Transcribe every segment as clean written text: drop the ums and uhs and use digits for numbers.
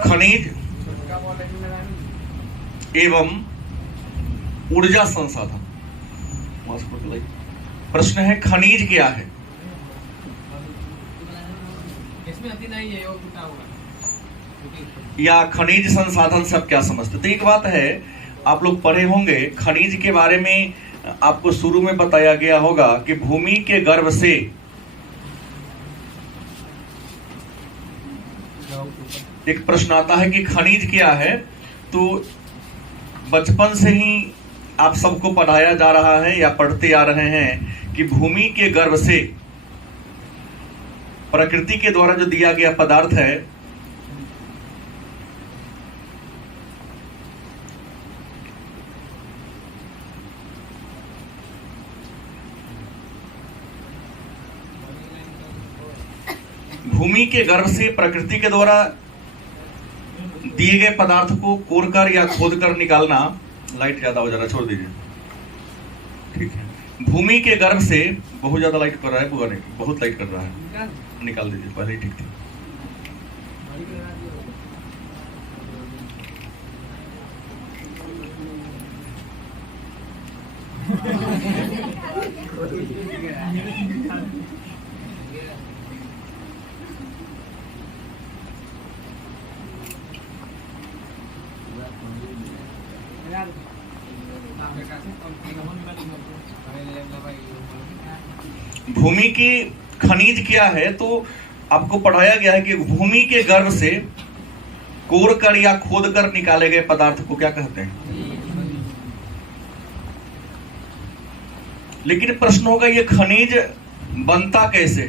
खनिज एवं ऊर्जा संसाधन। प्रश्न है खनिज क्या है? या खनिज संसाधन से आप क्या समझते? तो एक बात है, आप लोग पढ़े होंगे खनिज के बारे में, आपको शुरू में बताया गया होगा कि भूमि के गर्भ से एक प्रश्न आता है कि खनिज क्या है। तो बचपन से ही आप सबको पढ़ाया जा रहा है या पढ़ते आ रहे हैं कि भूमि के गर्भ से प्रकृति के द्वारा जो दिया गया पदार्थ है, भूमि के गर्भ से प्रकृति के द्वारा दिए गए पदार्थ को कोरकर या खोदकर निकालना। लाइट ज्यादा हो जा रहा है, छोड़ दीजिए, ठीक है। भूमि के गर्भ से बहुत ज्यादा लाइट कर रहा है, बुआ नहीं, बहुत लाइट कर रहा है, निकाल दीजिए, पहले ही ठीक थी। भूमि की खनिज क्या है? तो आपको पढ़ाया गया है कि भूमि के गर्भ से कोरकर या खोदकर निकाले गए पदार्थ को क्या कहते हैं। लेकिन प्रश्न होगा ये खनिज बनता कैसे?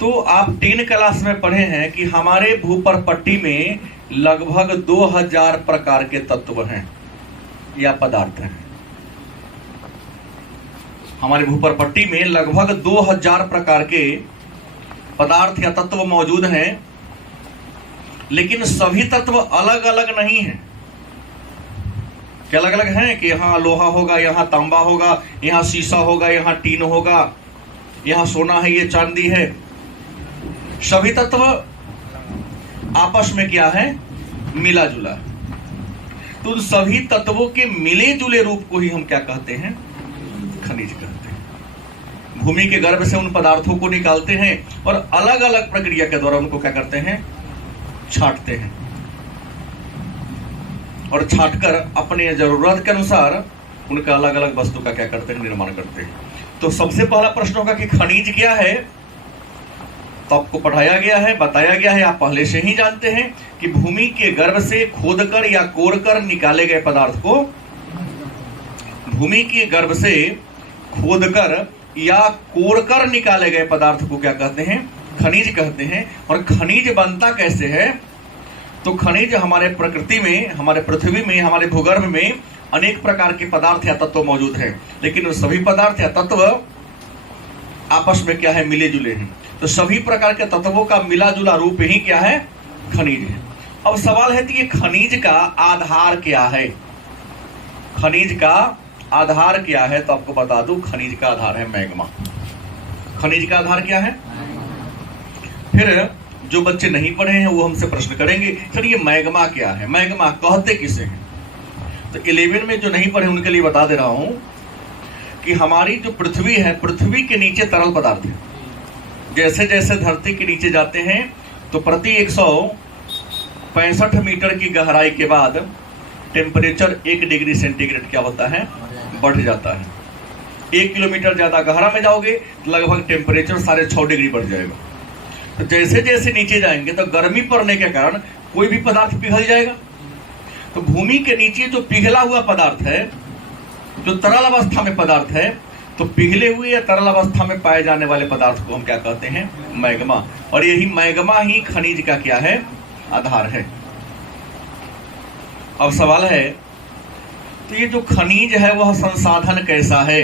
तो आप 10 क्लास में पढ़े हैं कि हमारे भूपर पट्टी में लगभग 2000 प्रकार के तत्व हैं या पदार्थ हैं। हमारे भूपर पट्टी में लगभग 2000 प्रकार के पदार्थ या तत्व मौजूद हैं, लेकिन सभी तत्व अलग अलग नहीं हैं। क्या अलग अलग हैं कि यहाँ लोहा होगा, यहाँ तांबा होगा, यहाँ शीशा होगा, यहाँ टीन होगा, यहाँ सोना है, ये चांदी है। सभी तत्व आपस में क्या है? मिला जुला। तो उन सभी तत्वों के मिले जुले रूप को ही हम क्या कहते हैं? खनिज कहते हैं। भूमि के गर्भ से उन पदार्थों को निकालते हैं और अलग अलग प्रक्रिया के द्वारा उनको क्या करते हैं? छांटते हैं, और छांटकर अपने जरूरत के अनुसार उनका अलग अलग वस्तु का क्या करते हैं? निर्माण करते हैं। तो सबसे पहला प्रश्न होगा कि खनिज क्या है? तो आपको पढ़ाया गया है, बताया गया है, आप पहले से ही जानते हैं कि भूमि के गर्भ से खोदकर या कोरकर निकाले गए पदार्थ को, भूमि के गर्भ से खोदकर या कोरकर निकाले गए पदार्थ को क्या कहते हैं? खनिज कहते हैं। और खनिज बनता कैसे है? तो खनिज हमारे प्रकृति में, हमारे पृथ्वी में, हमारे भूगर्भ में अनेक प्रकार के पदार्थ या तत्व मौजूद हैं, लेकिन वो सभी पदार्थ या तत्व आपस में क्या है? मिले जुले हैं। तो सभी प्रकार के तत्वों का मिला जुला रूप ही क्या है? खनिज है। अब सवाल है कि ये खनिज का आधार क्या है? खनिज का आधार क्या है? तो आपको बता दूं, खनिज का आधार है मैग्मा। खनिज का आधार क्या है? फिर जो बच्चे नहीं पढ़े हैं वो हमसे प्रश्न करेंगे, सर ये मैग्मा क्या है? मैग्मा कहते किसे हैं? तो 11 में जो नहीं पढ़े उनके लिए बता दे रहा हूं कि हमारी जो पृथ्वी है, पृथ्वी के नीचे तरल पदार्थ है। जैसे जैसे धरती के नीचे जाते हैं तो प्रति 165 मीटर की गहराई के बाद टेम्परेचर 1 डिग्री सेंटीग्रेड क्या होता है? बढ़ जाता है। 1 किलोमीटर ज्यादा गहरा में जाओगे तो लगभग टेम्परेचर 6.5 डिग्री बढ़ जाएगा। तो जैसे जैसे नीचे जाएंगे तो गर्मी पड़ने के कारण कोई भी पदार्थ पिघल जाएगा। तो भूमि के नीचे जो पिघला हुआ पदार्थ है, जो तरल अवस्था में पदार्थ है, तो पिघले हुए या तरल अवस्था में पाए जाने वाले पदार्थ को हम क्या कहते हैं? मैग्मा। और यही मैग्मा ही खनिज का क्या है? आधार है। अब सवाल है, तो ये जो खनिज है वह संसाधन कैसा है?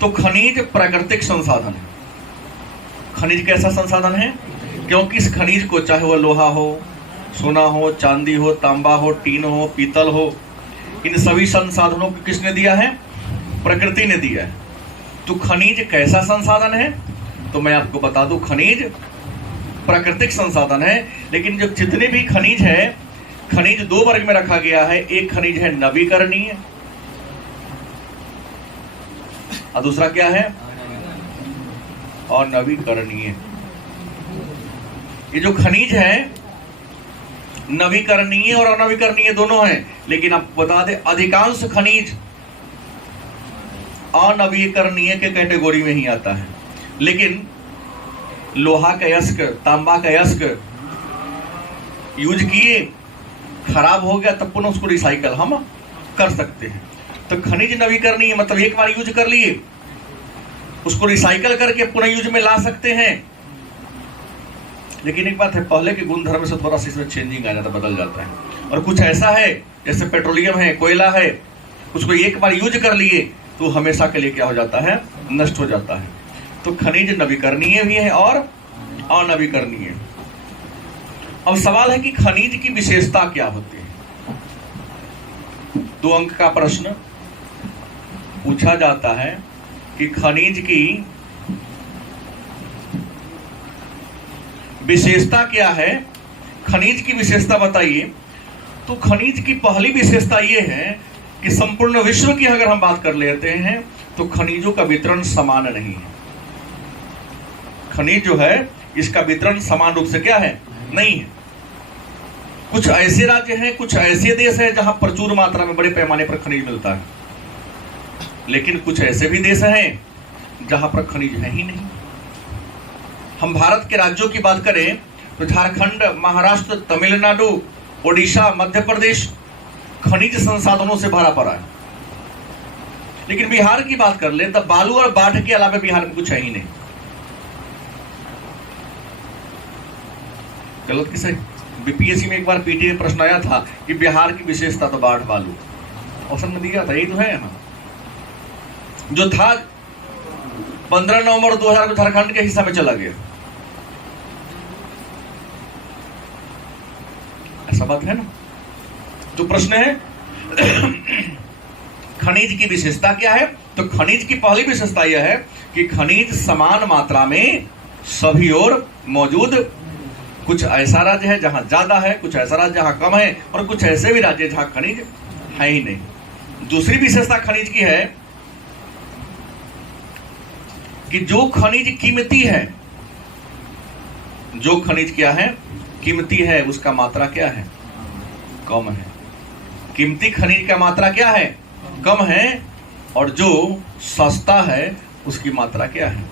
तो खनिज प्राकृतिक संसाधन है। खनिज कैसा संसाधन है? क्योंकि इस खनिज को चाहे वह लोहा हो, सोना हो, चांदी हो, तांबा हो, टीन हो, पीतल हो, इन सभी संसाधनों को किसने दिया है? प्रकृति ने दिया है। तो खनिज कैसा संसाधन है? तो मैं आपको बता दूं, खनिज प्राकृतिक संसाधन है, लेकिन जो जितने भी खनिज है, खनिज दो वर्ग में रखा गया है। एक खनिज है नवीकरणीय और दूसरा क्या है? अनवीकरणीय। ये जो खनिज है नवीकरणीय और अनवीकरणीय दोनों हैं, लेकिन आप बता दें अधिकांश खनिज अनवीकरणीय के कैटेगरी में ही आता है। लेकिन लोहा का अयस्क, तांबा का अयस्क यूज किए, खराब हो गया, तब पुनः उसको रिसाइकल हम कर सकते हैं। तो खनिज नवीकरणीय मतलब एक बार यूज कर लिए, उसको रिसाइकल करके पुनः यूज में ला सकते हैं। लेकिन एक बात है, पहले के गुणधर्म से थोड़ा सा इसमें चेंजिंग आ जाता, बदल जाता है। और कुछ ऐसा है जैसे पेट्रोलियम है, कोयला है, उसको एक बार यूज कर लिए तो हमेशा के लिए क्या हो जाता है? नष्ट हो जाता है। तो खनिज नवीकरणीय भी है और अनवीकरणीय। अब सवाल है कि खनिज की विशेषता क्या होती है? 2 अंक का प्रश्न पूछा जाता है कि खनिज की विशेषता क्या है, खनिज की विशेषता बताइए। तो खनिज की पहली विशेषता यह है कि संपूर्ण विश्व की अगर हम बात कर लेते हैं तो खनिजों का वितरण समान नहीं है। खनिज जो है इसका वितरण समान रूप से क्या है? नहीं है। कुछ ऐसे राज्य हैं, कुछ ऐसे देश हैं जहां प्रचुर मात्रा में बड़े पैमाने पर खनिज मिलता है, लेकिन कुछ ऐसे भी देश हैं जहां पर खनिज है ही नहीं। हम भारत के राज्यों की बात करें तो झारखंड, महाराष्ट्र, तमिलनाडु, ओडिशा, मध्य प्रदेश खनिज संसाधनों से भरा पड़ा है। लेकिन बिहार की बात कर ले तो बालू और बाढ़ के अलावा बिहार में कुछ है ही नहीं। गलत किसे? बीपीएससी में एक बार पीटी में प्रश्न आया था कि बिहार की विशेषता तो बाढ़ बालू, ऑप्शन में दिया था, यही तो है यहाँ जो था। 15 नवंबर 2000 को झारखंड के हिस्सा में चला गया। ऐसा बात है ना। तो प्रश्न है खनिज की विशेषता क्या है? तो खनिज की पहली विशेषता यह है कि खनिज समान मात्रा में सभी ओर मौजूद। कुछ ऐसा राज्य है जहां ज्यादा है, कुछ ऐसा राज्य जहां कम है, और कुछ ऐसे भी राज्य जहां खनिज है ही नहीं। दूसरी विशेषता खनिज की है कि जो खनिज कीमती है, जो खनिज क्या है? कीमती है, उसका मात्रा क्या है? कम है। कीमती खनिज का मात्रा क्या है? कम है। और जो सस्ता है उसकी मात्रा क्या है?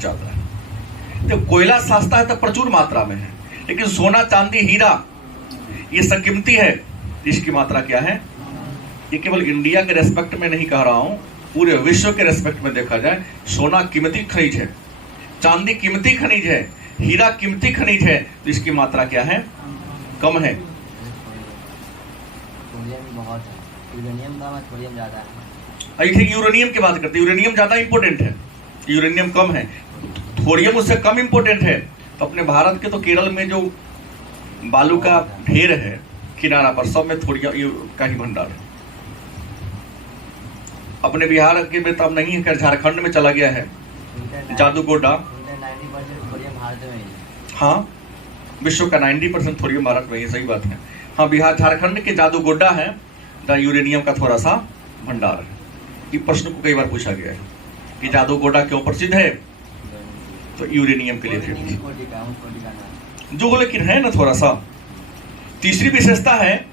ज्यादा है। तो कोयला सस्ता है तो प्रचुर मात्रा में है, लेकिन सोना, चांदी, हीरा ये सब कीमती है, इसकी मात्रा क्या है? ये केवल इंडिया के रेस्पेक्ट में नहीं कह रहा हूं, पूरे विश्व के रेस्पेक्ट में देखा जाए, सोना कीमती खनिज है, चांदी कीमती खनिज है, हीरा कीमती खनिज है, तो इसकी मात्रा क्या है? कम है। यूरेनियम की बात करते हैं, यूरेनियम ज्यादा इंपोर्टेंट है, यूरेनियम कम है, थोरियम उससे कम इंपोर्टेंट है। तो अपने भारत के तो केरल में जो बालू का ढेर है किनारा पर, सब में थोरियम का ही भंडार है। अपने बिहार के में तब नहीं है, झारखंड में चला गया है जादूगोडा। हाँ, विश्व का 90% थोरियम भारत में ही, सही बात है। हाँ, बिहार झारखंड के जादूगोडा है जहाँ यूरेनियम का थोड़ा सा भंडार है। ये प्रश्न को कई बार पूछा गया है कि जादूगोडा क्यों प्रसिद्ध है? तो यूरेनियम के लिए जो, लेकिन है ना थोड़ा सा। तीसरी विशेषता है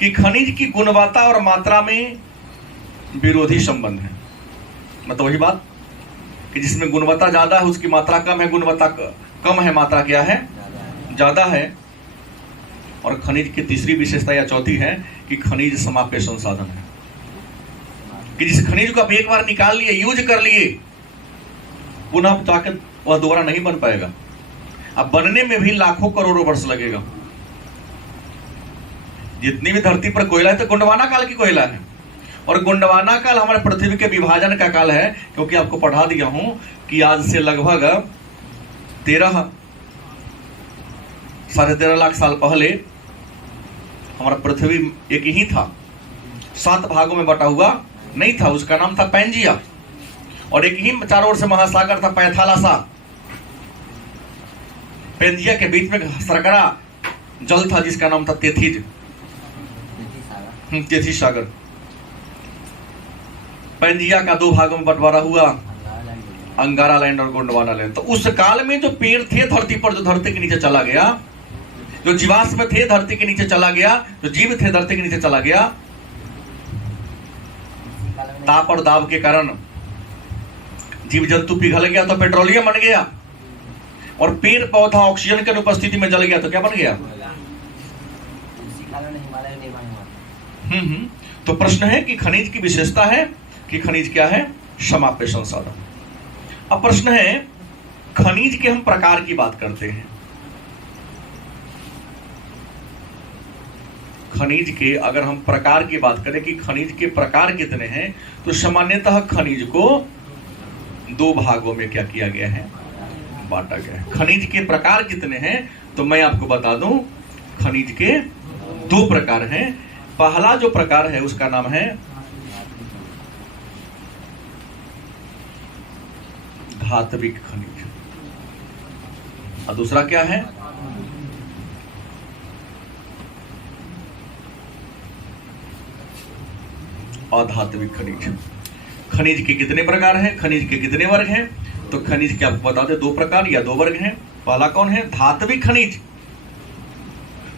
कि खनिज की गुणवत्ता और मात्रा में विरोधी संबंध है। मतलब वही बात कि जिसमें गुणवत्ता ज्यादा है उसकी मात्रा कम है, गुणवत्ता कम है मात्रा क्या है? ज्यादा है। और खनिज की तीसरी विशेषता या चौथी है कि खनिज समाप्य संसाधन है, कि जिस खनिज को आप एक बार निकाल लिए, यूज कर लिए, पुनः जाकर वह दोबारा नहीं बन पाएगा। अब बनने में भी लाखों करोड़ों वर्ष लगेगा। जितनी भी धरती पर कोयला है तो गोंडवाना काल की कोयला है, और गोंडवाना काल हमारे पृथ्वी के विभाजन का काल है, क्योंकि आपको पढ़ा दिया हूं कि आज से लगभग 13.5 लाख साल पहले हमारा पृथ्वी एक ही था, 7 भागों में बटा हुआ नहीं था। उसका नाम था पैंजिया, और एक ही चारों ओर से महासागर था पैथालासा। पेंजिया के बीच में सरकरा जल था जिसका नाम था तेथिज, तेथिज सागर। पेंजिया का 2 भागों में बंटवारा हुआ, अंगारा लैंड और गोंडवाना लैंड। तो उस काल में जो पेड़ थे धरती पर, जो धरती के नीचे चला गया, जो जीवाश्म थे धरती के नीचे चला गया, जो जीव थे धरती के नीचे चला गया, ताप और दाब के कारण जीव जंतु पिघल गया तो पेट्रोलियम बन गया, और पेड़ पौधा ऑक्सीजन की अनुपस्थिति में जल गया तो क्या बन गया? तो प्रश्न है कि खनिज की विशेषता है कि खनिज क्या है? समाप्य संसाधन। अब प्रश्न है, खनिज के हम प्रकार की बात करते हैं। खनिज के अगर हम प्रकार की बात करें कि खनिज के प्रकार कितने हैं, तो सामान्यतः खनिज को 2 भागों में क्या किया गया है? बांटा गया है। खनिज के प्रकार कितने हैं? तो मैं आपको बता दूं, खनिज के 2 प्रकार हैं। पहला जो प्रकार है उसका नाम है धात्विक खनिज, और दूसरा क्या है? अधात्विक खनिज। खनिज के कितने प्रकार हैं? खनिज के कितने वर्ग हैं? तो खनिज के आपको बता दें 2 प्रकार या 2 वर्ग हैं। पहला कौन है? धात्विक खनिज,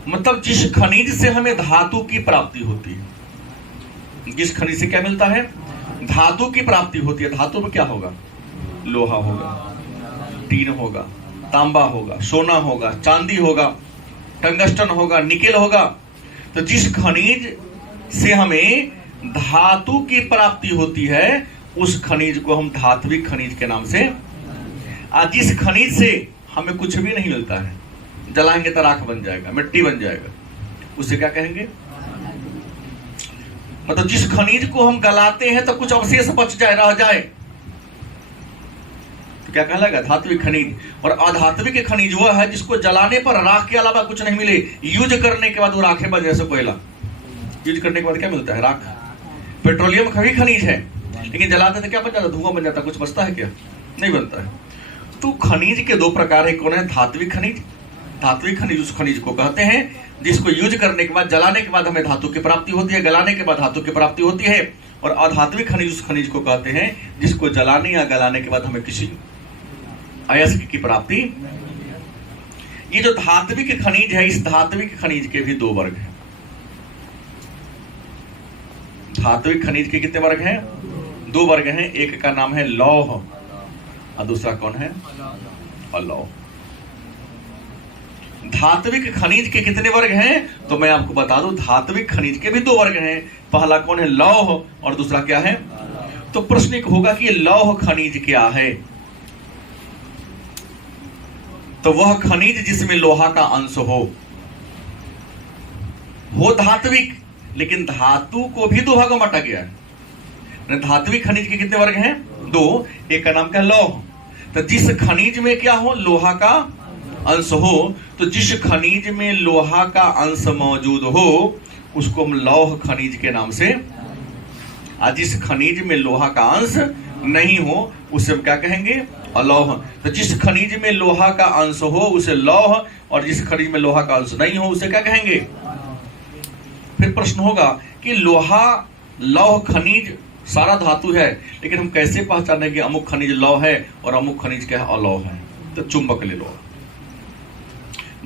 मतलब जिस खनिज से हमें धातु की प्राप्ति होती है। जिस खनिज से क्या मिलता है? धातु की प्राप्ति होती है। धातु में क्या होगा? लोहा होगा, टीन होगा, तांबा होगा, सोना होगा, चांदी होगा, टंगस्टन होगा, निकेल होगा। तो जिस खनिज से हमें धातु की प्राप्ति होती है उस खनिज को हम धात्विक खनिज के नाम से, जिस खनिज से हमें कुछ भी नहीं मिलता है, जलाएंगे तो राख बन जाएगा, मिट्टी बन जाएगा, उसे क्या कहेंगे? मतलब जिस खनिज को हम गलाते हैं तो कुछ अवशेष बच जाए, रह जाए, तो क्या कहलाएगा? धात्विक खनिज। और अधात्विक खनिज वह है जिसको जलाने पर राख के अलावा कुछ नहीं मिले, यूज करने के बाद वो राखें बन, जैसे कोयला यूज करने के बाद क्या मिलता है? राख। पेट्रोलियम का भी खनिज है, लेकिन जलाते तो क्या बन जाता? धुआं बन जाता, कुछ बचता है क्या? नहीं बनता है। तो खनिज के 2 प्रकार है। कौन है? धात्विक खनिज। धात्विक खनिज उस खनिज को कहते हैं जिसको यूज करने के बाद, जलाने के बाद हमें धातु की प्राप्ति होती है, गलाने के बाद धातु की प्राप्ति होती है। और अधात्विक खनिज उस खनिज को कहते हैं जिसको जलाने या गलाने के बाद हमें किसी अयस्क की प्राप्ति। ये जो धात्विक खनिज है, इस धात्विक खनिज के भी 2 वर्ग हैं। धात्विक खनिज के कितने वर्ग हैं? 2 वर्ग हैं। एक का नाम है लौह और दूसरा कौन है? अलौह। धात्विक खनिज के कितने वर्ग हैं? तो मैं आपको बता दूं, धात्विक खनिज के भी 2 वर्ग हैं। पहला कौन है? लौह, और दूसरा क्या है? तो प्रश्न एक होगा कि लौह खनिज क्या है? तो वह खनिज जिसमें लोहा का अंश हो धात्विक, लेकिन धातु को भी 2 भागों में बांटा गया है। धात्विक खनिज के कितने वर्ग हैं? 2। एक का नाम क्या? लौह। तो जिस खनिज में क्या हो? लोहा का अंश हो। तो जिस खनिज में लोहा का अंश मौजूद हो उसको हम लौह खनिज के नाम से, और जिस खनिज में लोहा का अंश नहीं हो उसे हम क्या कहेंगे? अलौह। तो जिस खनिज में लोहा का अंश हो उसे लौह, और जिस खनिज में लोहा का अंश नहीं हो उसे क्या कहेंगे? फिर प्रश्न होगा कि लोहा, लौह खनिज सारा धातु है, लेकिन हम कैसे पहचानें कि अमुक खनिज लौह है और अमुक खनिज क्या है? अलौह है। तो चुंबक ले लो।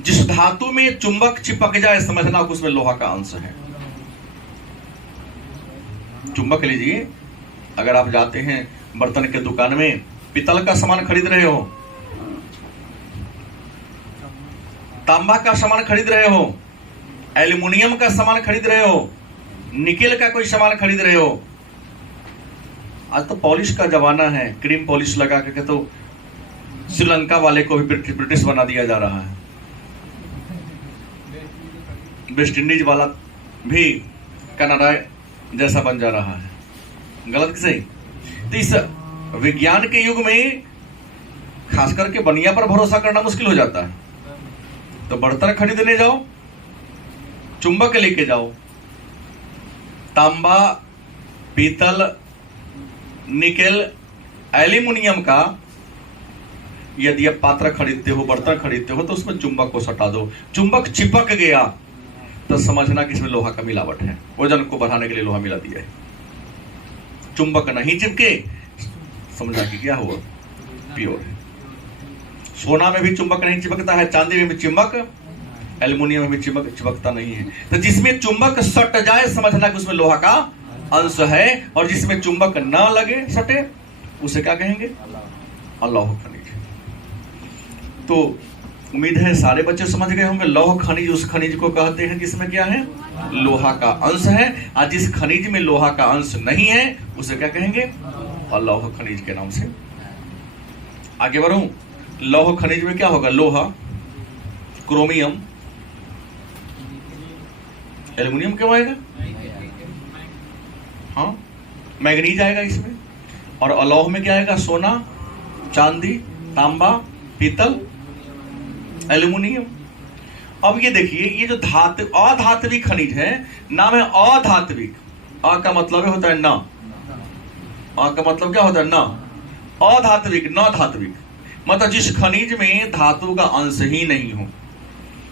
जिस धातु में चुंबक चिपक जाए समझना कि उसमें लोहा का अंश है। चुंबक लीजिए, अगर आप जाते हैं बर्तन के दुकान में, पीतल का सामान खरीद रहे हो, तांबा का सामान खरीद रहे हो, एल्युमिनियम का सामान खरीद रहे हो, निकेल का कोई सामान खरीद रहे हो। आज तो पॉलिश का जमाना है, क्रीम पॉलिश लगा करके तो श्रीलंका वाले को भी ब्रिटिश बना दिया जा रहा है, वेस्ट इंडीज वाला भी कनाडा जैसा बन जा रहा है। गलत कि सही? तो इस विज्ञान के युग में खास करके बनिया पर भरोसा करना मुश्किल हो जाता है। तो बर्तन खरीदने जाओ, चुंबक लेके जाओ, तांबा, पीतल, निकेल, एल्युमिनियम का यदि आप पात्र खरीदते हो, बर्तन खरीदते हो, तो उसमें चुंबक को सटा दो, चुंबक चिपक गया तो समझना कि इसमें लोहा का मिलावट है, वजन को बढ़ाने के लिए लोहा मिला दिया है। चुंबक नहीं चिपके, समझा कि क्या हुआ, प्योर है। सोना में भी चुंबक नहीं चिपकता है, चांदी में भी चुंबक, एल्युमिनियम में भी चिपकता नहीं है। तो जिसमें चुंबक सट जाए समझना कि उसमें लोहा का अंश है, और जिसमें चुंबक न लगे, सटे, उसे क्या कहेंगे, अलौह खनिज। तो उम्मीद है सारे बच्चे समझ गए होंगे। लौह खनिज उस खनिज को कहते हैं जिसमें क्या है, लोहा का अंश है, और जिस खनिज में लोहा का अंश नहीं है उसे क्या कहेंगे, अलौह खनिज के नाम से। आगे बढ़ूं, लौह खनिज में क्या होगा, लोहा, क्रोमियम, एल्युमिनियम क्यों आएगा, हाँ, मैग्नीज आएगा इसमें। और अलौह में क्या आएगा, सोना, चांदी, तांबा, पीतल, एल्युमिनियम। अब ये देखिए, ये जो अधात्विक खनिज है, नाम है अधात्विक। अ का मतलब होता है न, अ का मतलब क्या होता है, न। अधात्विक, न धात्विक, मतलब जिस खनिज में धातु का अंश ही नहीं हो।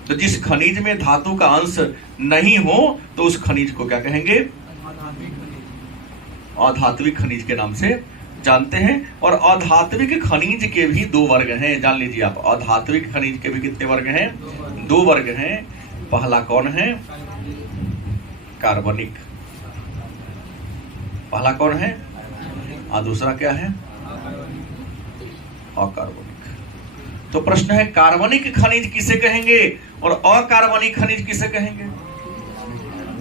तो जिस खनिज में धातु का अंश नहीं हो तो उस खनिज को क्या कहेंगे, अधात्विक खनिज के नाम से जानते हैं। और अधात्विक खनिज के भी दो वर्ग हैं, जान लीजिए आप। अधात्विक खनिज के भी कितने वर्ग हैं, दो वर्ग हैं। पहला कौन है, कार्बनिक, पहला कौन है, और दूसरा क्या है, अकार्बनिक। तो प्रश्न है, कार्बनिक खनिज किसे कहेंगे और अकार्बनिक खनिज किसे कहेंगे।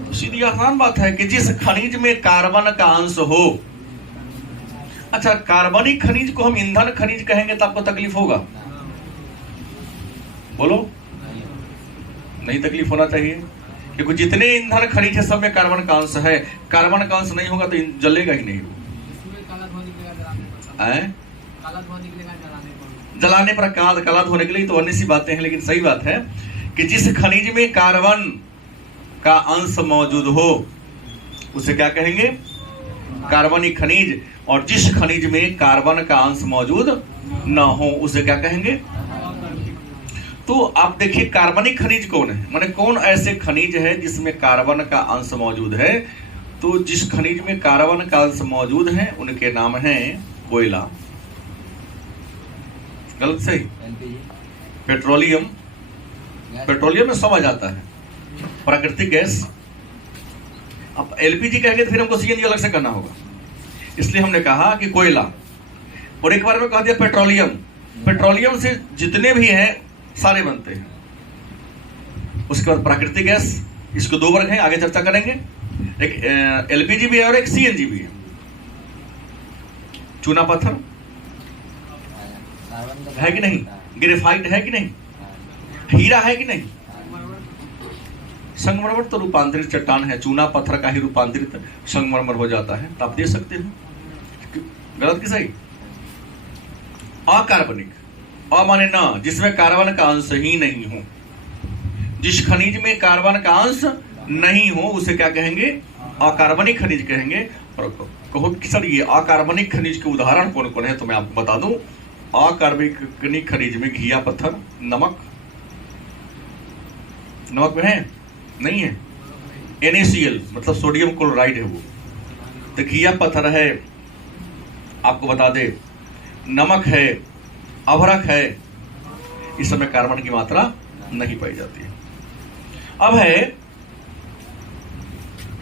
तो सीधी आसान बात है कि जिस खनिज में कार्बन का अंश हो। अच्छा, कार्बनिक खनिज को हम ईंधन खनिज कहेंगे तो आपको तकलीफ होगा, बोलो, नहीं तकलीफ होना चाहिए, क्योंकि जितने ईंधन खनिज है सब में कार्बन का अंश है। कार्बन का अंश नहीं होगा तो जलेगा ही नहीं। जलाने पर काला धोने के लिए तो अन्य सी बातें हैं, लेकिन सही बात है कि जिस खनिज में कार्बन का अंश मौजूद हो उसे क्या कहेंगे, कार्बनिक खनिज। और जिस खनिज में कार्बन का अंश मौजूद न हो उसे क्या कहेंगे। तो आप देखिए, कार्बनिक खनिज कौन है, माने कौन ऐसे खनिज है जिसमें कार्बन का अंश मौजूद है। तो जिस खनिज में कार्बन का अंश मौजूद है उनके नाम हैं कोयला, गलत सही, पेट्रोलियम, पेट्रोलियम में सब आ जाता है, प्राकृतिक गैस। अब एलपीजी कहेंगे तो फिर हमको सीएनजी अलग से करना होगा, इसलिए हमने कहा कि कोयला। और एक बार में कह दिया पेट्रोलियम। पेट्रोलियम से जितने भी हैं सारे बनते हैं। उसके बाद प्राकृतिक गैस, इसको दो वर्ग हैं, आगे चर्चा करेंगे। एक एलपीजी भी है और एक सीएनजी भी है। चूना पत्थर है कि नहीं, ग्रेफाइट है कि नहीं, हीरा है कि नहीं, संगमरमर तो रूपांतरित चट्टान है, चूना पत्थर का ही रूपांतरित संगमरमर हो जाता है, तो आप दे सकते हो, गलत कि सही। अकार्बनिक, अ माने न, जिसमें कार्बन का अंश ही नहीं हो। जिस खनिज में कार्बन का अंश नहीं हो उसे क्या कहेंगे, अकार्बनिक खनिज कहेंगे। और कहो कि सर ये अकार्बनिक खनिज के उदाहरण कौन कौन है, तो मैं आपको बता दूं। अकार्बनिक खनिज में घिया पत्थर, नमक, नमक में है नहीं है, NaCl मतलब सोडियम क्लोराइड है वो। तो घिया पत्थर है, आपको बता दे, नमक है, अभ्रक है, इस समय कार्बन की मात्रा नहीं पाई जाती है। अब है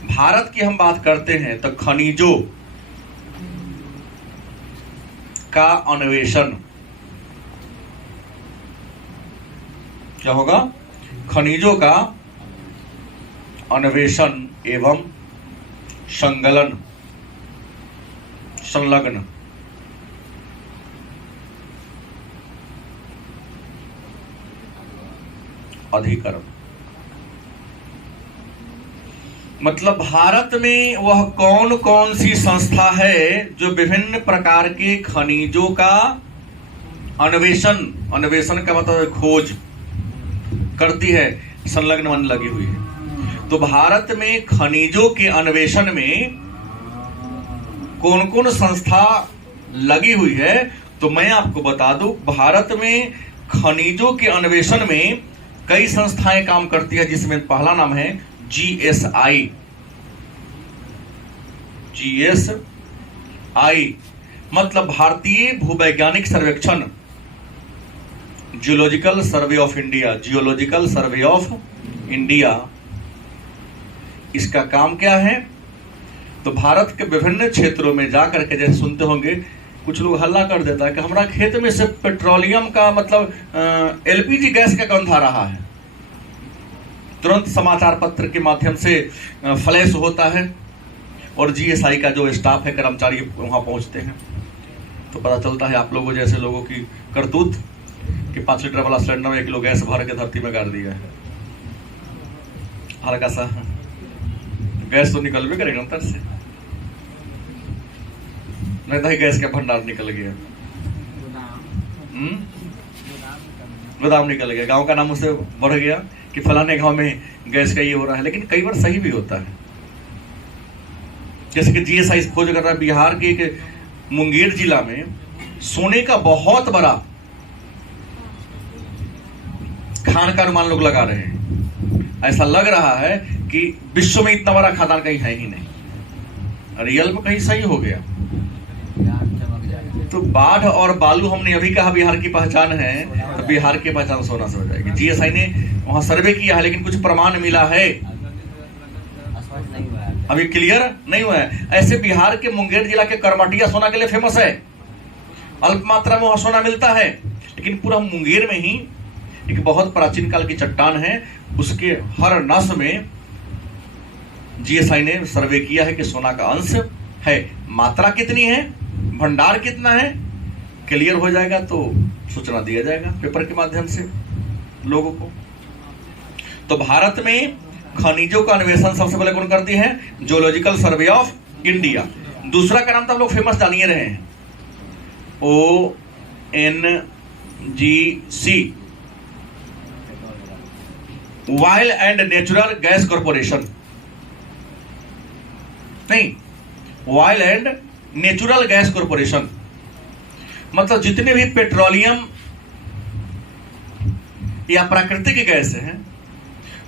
भारत की हम बात करते हैं तो खनिजों का अन्वेषण क्या होगा, खनिजों का अन्वेषण एवं संलग्न अधिकरण। मतलब भारत में वह कौन कौन सी संस्था है जो विभिन्न प्रकार के खनिजों का अन्वेषण का मतलब खोज करती है, संलग्न मन लगी हुई है। तो भारत में खनिजों के अन्वेषण में कौन कौन संस्था लगी हुई है तो मैं आपको बता दूं, भारत में खनिजों के अन्वेषण में कई संस्थाएं काम करती है, जिसमें पहला नाम है GSI। GSI मतलब भारतीय भूवैज्ञानिक सर्वेक्षण, geological survey of India, geological survey of India. इसका काम क्या है? तो भारत के विभिन्न क्षेत्रों में जाकर के, जैसे सुनते होंगे कुछ लोग हल्ला कर देता है कि हमारा खेत में से पेट्रोलियम का मतलब LPG गैस का गंध आ रहा है। तुरंत समाचार पत्र के माध्यम से फ्लैश होता है और GSI का जो स्टाफ है, कर्मचारी वहां पहुंचते हैं, तो पता चलता है आप लोगों जैसे लोगों की करतूत कि 5 लीटर वाला सिलेंडर में 1 किलो गैस भर के धरती में गाड़ दिया है। हल्का सा गैस तो निकल भी करेगा अंदर से, नहीं तो गैस का भंडार निकल गया, गोदाम निकल गया, गांव का नाम उससे बढ़ गया कि फलाने गांव में गैस का ये हो रहा है। लेकिन कई बार सही भी होता है, जैसे कि GSI खोज कर रहा है बिहार के एक मुंगेर जिला में सोने का बहुत बड़ा खान का अनुमान लोग लगा रहे हैं। ऐसा लग रहा है कि विश्व में इतना बड़ा खादान कहीं है ही नहीं। रियल में कहीं सही हो गया। तो बाढ़ और बालू हमने अभी कहा बिहार की पहचान है, तो बिहार की पहचान सोना से हो जाएगी। GSI ने वहां सर्वे किया है, लेकिन कुछ प्रमाण मिला है, अभी क्लियर नहीं हुआ है। ऐसे बिहार के मुंगेर जिला के करमटिया सोना के लिए फेमस है, अल्प मात्रा में वहां सोना मिलता है, लेकिन पूरा मुंगेर में ही एक बहुत प्राचीन काल की चट्टान है, उसके हर नस में GSI ने सर्वे किया है कि सोना का अंश है। मात्रा कितनी है, भंडार कितना है, क्लियर हो जाएगा तो सूचना दिया जाएगा पेपर के माध्यम से लोगों को। तो भारत में खनिजों का अन्वेषण सबसे पहले कौन करती है? Geological survey of India. दूसरा का नाम तो आप लोग फेमस जान ही रहे हैं, ONGC, oil and natural gas corporation. नहीं, oil and natural gas corporation मतलब जितने भी पेट्रोलियम या प्राकृतिक गैस हैं,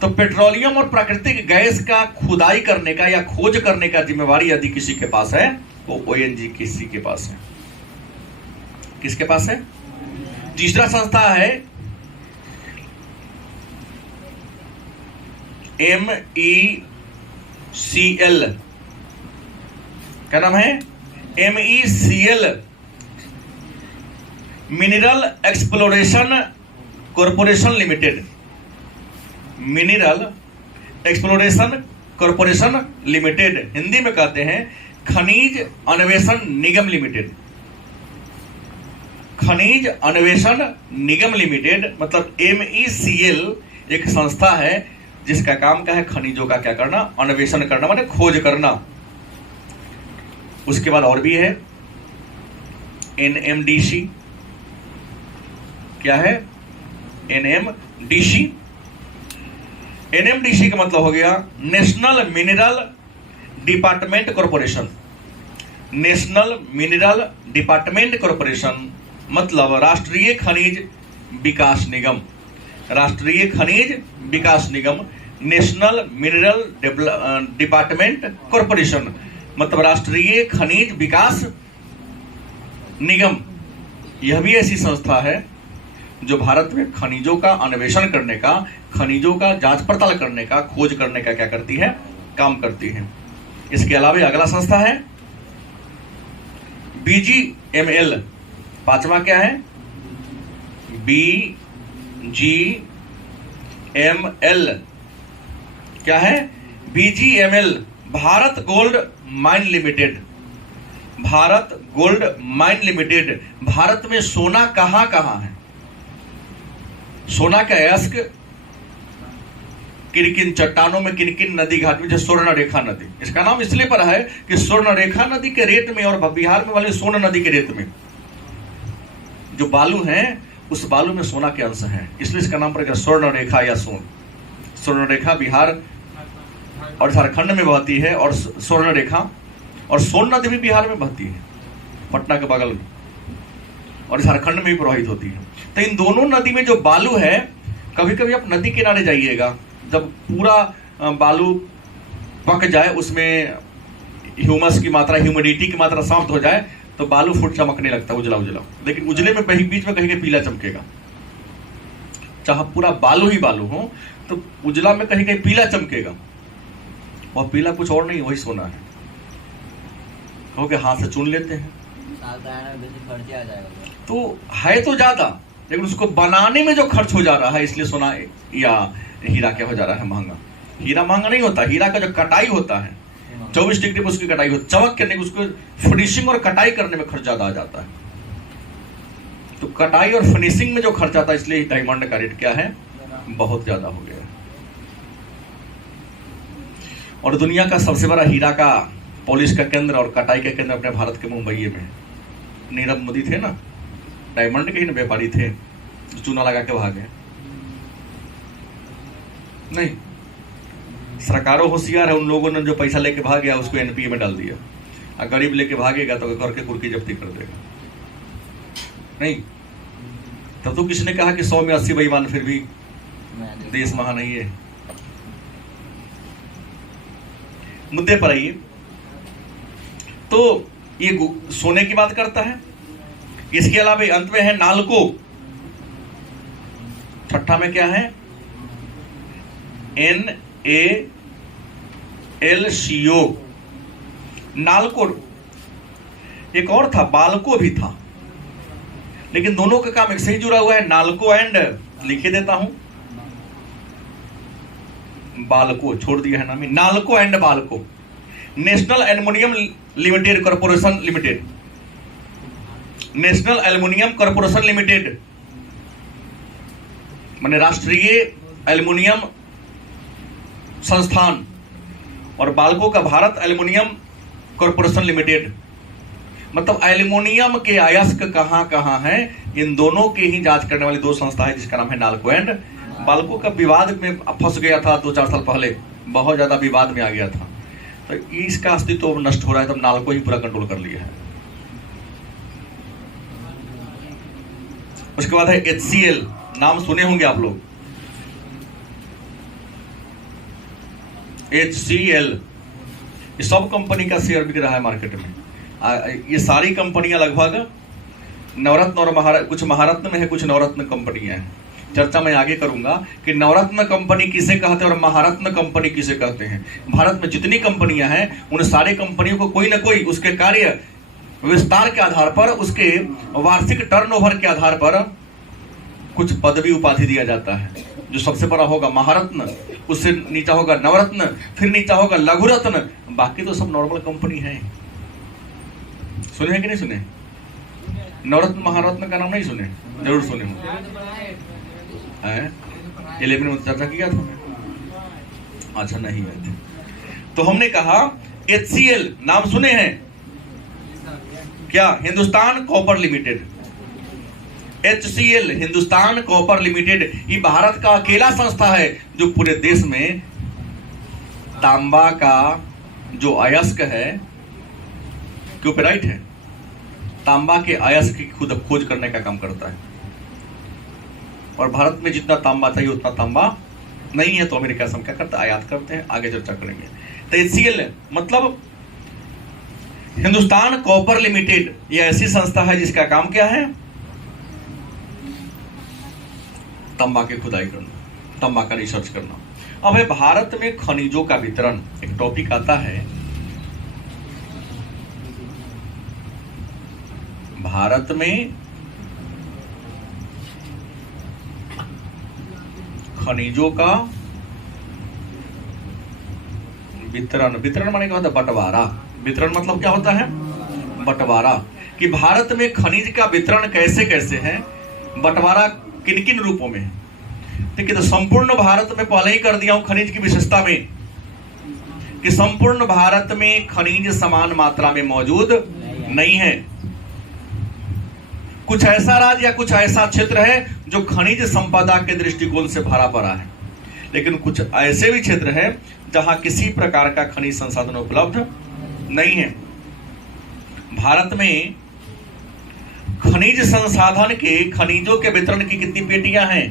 तो पेट्रोलियम और प्राकृतिक गैस का खुदाई करने का या खोज करने का जिम्मेवारी यदि किसी के पास है, वो ONGC किसी के पास है। किसके पास है? तीसरा संस्था है MECL। क्या नाम है? MECL, mineral exploration corporation limited. Mineral exploration corporation limited, Hindi में कहते हैं खनिज अन्वेषण निगम लिमिटेड। खनिज अन्वेषण निगम लिमिटेड मतलब MECL एक संस्था है जिसका काम क्या है? खनिजों का क्या करना? अन्वेषण करना, माने खोज करना। उसके बाद और भी है NMDC। क्या है? NMDC। NMDC का मतलब हो गया national mineral department corporation. National mineral department corporation मतलब राष्ट्रीय खनिज विकास निगम। राष्ट्रीय खनिज विकास निगम, नेशनल मिनरल डिपार्टमेंट कॉर्पोरेशन मतलब राष्ट्रीय खनिज विकास निगम। यह भी ऐसी संस्था है जो भारत में खनिजों का अन्वेषण करने का, खनिजों का जांच पड़ताल करने का, खोज करने का क्या करती है? काम करती है। इसके अलावा अगला संस्था है BGML। पांचवा क्या है? BGML। क्या है? BGML, Bharat gold mine limited. Bharat gold mine limited. Bharat में सोना कहां कहां है? सोना का अयस्क किन किन चट्टानों में, किन किन नदी घाट में? जैसे स्वर्ण रेखा नदी, इसका नाम इसलिए पड़ा है कि स्वर्ण रेखा नदी के रेत में और बिहार में वाले सोन नदी के रेत में जो बालू है, उस बालू में सोना के अंश है, इसलिए इसका नाम पड़ेगा स्वर्ण रेखा या सोन। स्वर्ण रेखा बिहार और झारखंड में बहती है, और स्वर्ण रेखा और सोन नदी भी बिहार में बहती है, पटना के बगल में। और झारखंड में भी प्रवाहित होती है। तो इन दोनों नदी में जो बालू है, कभी कभी आप नदी किनारे जाइएगा, जब पूरा बालू पक जाए, उसमें ह्यूमस की मात्रा, ह्यूमिडिटी की मात्रा समाप्त हो जाए, तो बालू फुट चमकने लगता है, उजला उजला। लेकिन उजले में कहीं बीच में कहीं पीला चमकेगा। चाहे पूरा बालू ही बालू हो तो उजला में कहीं कहीं पीला चमकेगा, और पीला कुछ और नहीं, वही सोना है। क्योंकि हाथ से चुन लेते हैं तो है तो ज्यादा, लेकिन उसको बनाने में जो खर्च हो जा रहा है, इसलिए सोना या हीरा क्या हो जा रहा है महंगा। हीरा महंगा नहीं होता, हीरा का जो कटाई होता है 24 डिग्री पर उसकी कटाई होती, चमक करने की, उसको फिनिशिंग और कटाई करने में खर्च ज्यादा आ जाता है। तो कटाई और फिनिशिंग में जो खर्च आता है, इसलिए डायमंड का रेट क्या है, बहुत ज्यादा हो गया है। और दुनिया का सबसे बड़ा हीरा का पॉलिश का केंद्र और कटाई का केंद्र अपने भारत के मुंबई में। नीरव मोदी थे ना, डायमंड के ही व्यापारी थे, जो चूना लगा के भागे। नहीं, सरकारों होशियार है, उन लोगों ने जो पैसा लेके भाग गया उसको एनपीए में डाल दिया, और गरीब लेके भागेगा तो घर के कुर्की जब्ती कर देगा। नहीं, तब तो किसने कहा कि 100 में 80 बेईमान, फिर भी देश महान नहीं है। मुद्दे पर आइए। तो ये सोने की बात करता है। इसके अलावा अंत में है नालको। छठा में क्या है, NaLCO, नालको। एक और था, बालको भी था, लेकिन दोनों का काम एक से ही जुड़ा हुआ है। नालको एंड, लिखे देता हूं, बालको छोड़ दिया है नाम ही, Nalco and Balco. National aluminium limited corporation limited, national aluminium corporation limited माने राष्ट्रीय एल्युमिनियम संस्थान, और बालको का भारत एल्युमिनियम कॉर्पोरेशन लिमिटेड। मतलब एल्युमिनियम के अयस्क कहां कहां है, इन दोनों के ही जांच करने वाली दो संस्था है, जिसका नाम है नालको एंड बालको। का विवाद में फंस गया था 2-4 साल पहले, बहुत ज्यादा विवाद में आ गया था, तो इसका अस्तित्व तो नष्ट हो रहा है, तब नालको ही पूरा कंट्रोल कर लिया है। उसके बाद है HCL, नाम सुने होंगे आप लोग, HCL। ये सब कंपनी का शेयर बिक रहा है मार्केट में। ये सारी कंपनियां लगभग नवरत्न और कुछ महारत्न में है, कुछ नवरत्न कंपनियां हैं। चर्चा मैं आगे करूंगा कि नवरत्न कंपनी किसे कहते हैं और महारत्न कंपनी किसे कहते हैं। भारत में जितनी कंपनियां हैं, उन सारी कंपनियों को कोई ना कोई उसके कार्य विस्तार के आधार पर, उसके वार्षिक टर्नओवर के आधार पर कुछ पदवी उपाधि दिया जाता है। जो सबसे बड़ा होगा महारत्न, उससे नीचा होगा नवरत्न, फिर नीचा होगा लघुरत्न, बाकी तो सब नॉर्मल कंपनी है। सुने हैं कि नहीं सुने? नवरत्न महारत्न का नाम नहीं सुने? जरूर सुने होंगे। 11 में चर्चा किया था, अच्छा नहीं है। तो हमने कहा HCL नाम सुने हैं क्या? Hindustan copper limited. HCL Hindustan copper limited, ये भारत का अकेला संस्था है जो पूरे देश में तांबा का जो अयस्क है, कॉपीराइट है, तांबा के अयस्क की खुद खोज करने का काम करता है। और भारत में जितना तांबा चाहिए उतना तांबा नहीं है, तो अमेरिका से हम क्या करते हैं, आयात करते हैं। आगे चर्चा करेंगे। तो HCL मतलब हिंदुस्तान कॉपर लिमिटेड, यह ऐसी संस्था है जिसका काम क्या है, तांबा की खुदाई करना, तांबा का रिसर्च करना। अब है भारत में खनिजों का वितरण, एक टॉपिक आता है। भारत में खनिजों का वितरण, वितरण माने क्या होता है, बंटवारा। वितरण मतलब क्या होता है, बंटवारा। कि भारत में खनिज का वितरण कैसे कैसे है, बंटवारा किन किन रूपों में है। ठीक है, तो संपूर्ण भारत में पहले ही कर दिया हूं खनिज की विशेषता में कि संपूर्ण भारत में खनिज समान मात्रा में मौजूद नहीं है। कुछ ऐसा राज्य या कुछ ऐसा क्षेत्र है जो खनिज संपदा के दृष्टिकोण से भरा पड़ा है, लेकिन कुछ ऐसे भी क्षेत्र है जहां किसी प्रकार का खनिज संसाधन उपलब्ध नहीं है। भारत में खनिज संसाधन के खनिजों के वितरण की कितनी पेटियां हैं?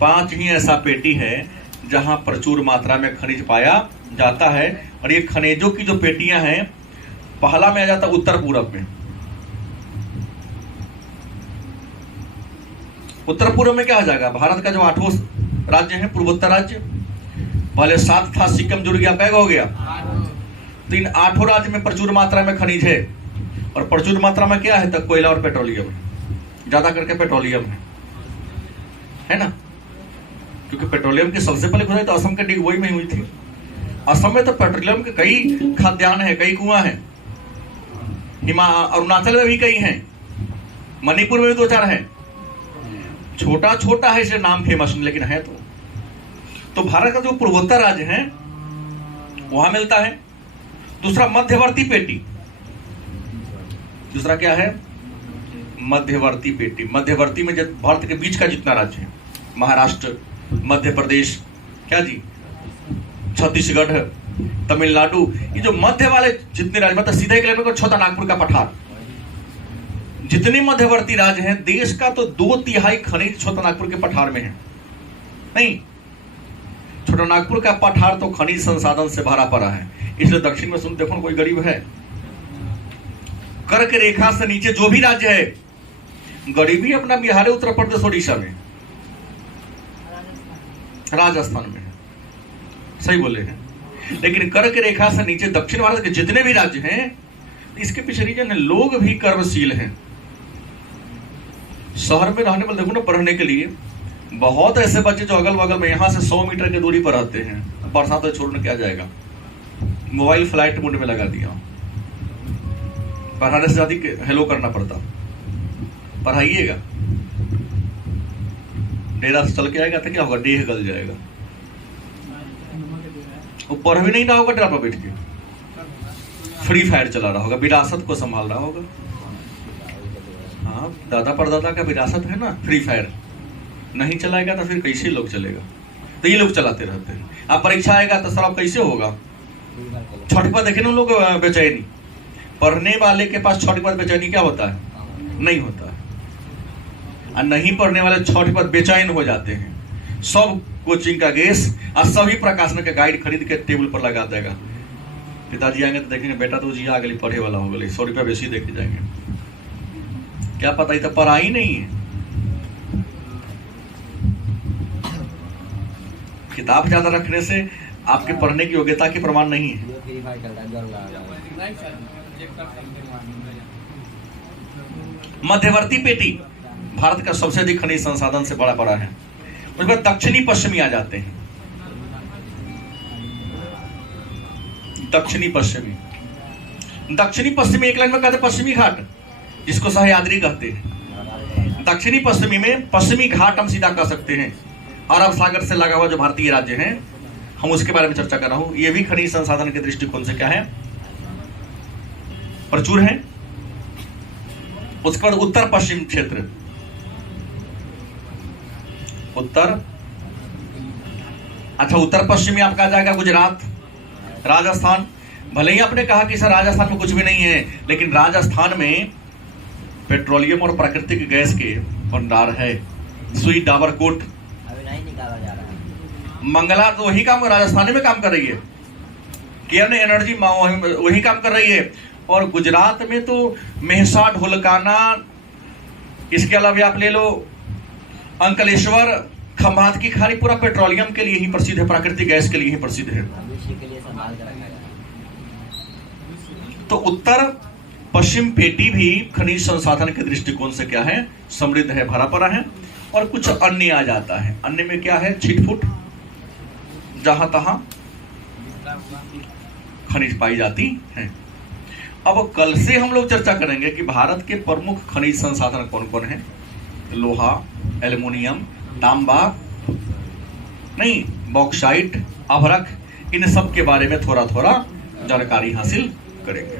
5 ही ऐसा पेटी है जहां प्रचुर मात्रा में खनिज पाया जाता है। और ये खनिजों की जो पेटियां हैं, पहला में आ जाता उत्तर पूरब में। उत्तर पूर्व में क्या आ जाएगा? भारत का जो 8वां राज्य है, पूर्वोत्तर राज्य। पहले 7 था, सिक्किम जुड़ गया, पैग हो गया। तो इन 8 राज्य में प्रचुर मात्रा में खनिज है। और प्रचुर मात्रा में क्या है? तक कोयला और पेट्रोलियम है, ज्यादा करके पेट्रोलियम है ना? क्योंकि पेट्रोलियम की सबसे पहले खुदाई तो असम के डिगबोई में हुई थी। असम में तो पेट्रोलियम के कई खाद्यान्न है, कई कुआं हैं। अरुणाचल में भी कई हैं, मणिपुर में भी 2-4 हैं। छोटा छोटा है इसलिए नाम फेमस नहीं, लेकिन है तो भारत का जो पूर्वोत्तर राज्य है वहां मिलता है। दूसरा मध्यवर्ती पेटी। दूसरा क्या है? मध्यवर्ती पेटी। मध्यवर्ती में भारत के बीच का जितना राज्य है, महाराष्ट्र, मध्य प्रदेश, क्या जी, छत्तीसगढ़, तमिलनाडु, ये जो मध्य वाले जितने राज्य, मतलब सीधा एक किलोमीटर छोटा नागपुर का पठार, जितने मध्यवर्ती राज्य हैं देश का, तो 2/3 खनिज छोटा नागपुर के पठार में है। नहीं, छोटा नागपुर का पठार तो खनिज संसाधन से भरा पड़ा है। इसलिए दक्षिण में सुन देखो कोई गरीब है? कर्क रेखा से नीचे जो भी राज्य है, गरीबी अपना बिहार, उत्तर प्रदेश, ओडिशा में, राजस्थान में है। सही बोले हैं। लेकिन कर्क रेखा से नीचे दक्षिण भारत के जितने भी राज्य हैं, इसके पीछे रीजन है, लोग भी कर्मशील हैं। शहर में रहने वाले देखो ना, पढ़ने के लिए बहुत ऐसे बच्चे जो अगल बगल में यहां से 100 मीटर की दूरी पर रहते हैं। बरसात में छोड़ने क्या जाएगा, मोबाइल फ्लाइट मोड में लगा दिया, पढ़ाने से ज्यादा हेलो करना पड़ता। पढ़ाइएगा, डेरा से चल के आएगा तो क्या होगा? डेह गल जाएगा। वो पढ़ भी नहीं रहा होगा, डेरा पर बैठ के फ्री फायर चला रहा होगा, विरासत को संभाल रहा होगा। हाँ, दादा परदादा का विरासत है ना, फ्री फायर। नहीं चलाएगा तो फिर कैसे लोग चलेगा? तो ये लोग चलाते रहते हैं। अब परीक्षा आएगा तो सर कैसे होगा? छठ पर देखे ना लोग बेचैनी, पढ़ने वाले के पास छठ पर बेचैनी क्या होता है? नहीं होता है। और नहीं पढ़ने वाले छठ पर बेचैन हो जाते हैं। सब कोचिंग का गैस और सभी प्रकाशन का गाइड खरीद के टेबल पर लगा देगा। पिताजी आएंगे तो देखेंगे बेटा तो जी आ गई, पढ़े वाला हो गई, 100 रुपया बेसी देके जाएंगे। क्या पता, ये तो पढ़ाई नहीं है। किताब ज्यादा रखने से आपके पढ़ने की योग्यता के प्रमाण नहीं है। मध्यवर्ती पेटी भारत का सबसे अधिक खनिज संसाधन से बड़ा पड़ा है। उसके बाद दक्षिणी पश्चिमी आ जाते हैं। दक्षिणी पश्चिमी एक लाइन में कहते हैं पश्चिमी घाट, जिसको सह्याद्री कहते हैं। दक्षिणी पश्चिमी में पश्चिमी घाट हम सीधा कह सकते हैं। अरब सागर से लगा हुआ जो भारतीय राज्य है, हम उसके बारे में चर्चा कर रहा हूं। ये भी खनिज संसाधन के दृष्टिकोण से क्या है? प्रचुर है। उसके बाद उत्तर पश्चिम क्षेत्र, उत्तर पश्चिम में आपका आ जाएगा गुजरात, राजस्थान। भले ही आपने कहा कि सर राजस्थान में कुछ भी नहीं है, लेकिन राजस्थान में पेट्रोलियम और प्राकृतिक गैस के भंडार है। सुई, डाबरकोट, मंगला तो वही काम राजस्थान में काम कर रही है। केयर्न एनर्जी वही काम कर रही है। और गुजरात में तो मेहसा, ढोलकाना, इसके अलावा आप ले लो अंकलेश्वर, खंभात की खाड़ी, पूरा पेट्रोलियम के लिए ही प्रसिद्ध है, प्राकृतिक गैस के लिए ही प्रसिद्ध है। तो उत्तर पश्चिम पेटी भी खनिज संसाधन के दृष्टिकोण से क्या है? समृद्ध है, भरा पड़ा है। और कुछ अन्य आ जाता है। अन्य में क्या है? छिटफुट, जहां तहां खनिज पाई जाती है। अब कल से हम लोग चर्चा करेंगे कि भारत के प्रमुख खनिज संसाधन कौन कौन है। लोहा, एल्युमिनियम, तांबा, नहीं, बॉक्साइट, अभ्रक, इन सब के बारे में थोड़ा थोड़ा जानकारी हासिल करेंगे।